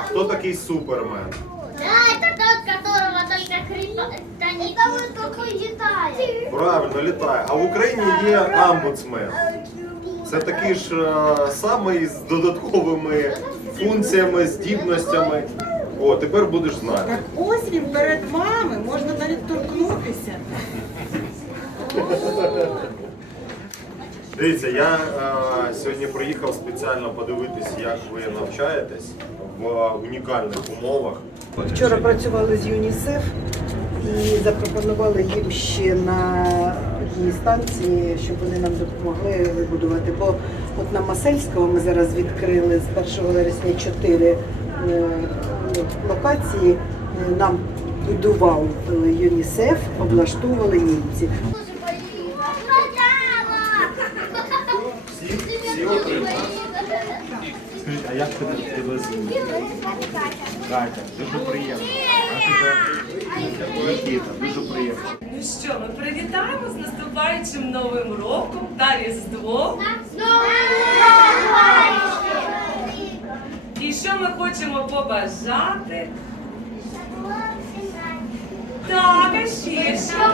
А хто такий супермен? Да, это тот, которого только только летает. Правильно, літає. А в Україні є амбудсмен. Це такий ж е, самий з додатковими функціями, здібностями. О, тепер будеш знати. Так ось він перед вами, можна навіть торкнутися. Дивіться, я е, сьогодні приїхав спеціально подивитись, як ви навчаєтесь в унікальних умовах. Вчора працювали з ЮНІСЕФ і запропонували їм ще на одній станції, щоб вони нам допомогли вибудувати. Бо от на Масельського ми зараз відкрили з 1 вересня чотири е, локації. Нам будував е, ЮНІСЕФ, облаштовували німці. Скажіть, а як тебе, звуть? Катя, дуже приємно. А дуже приємно. Ну що, ми привітаємо з наступаючим новим роком та Різдвом. І що ми хочемо побажати? Так, а ще що?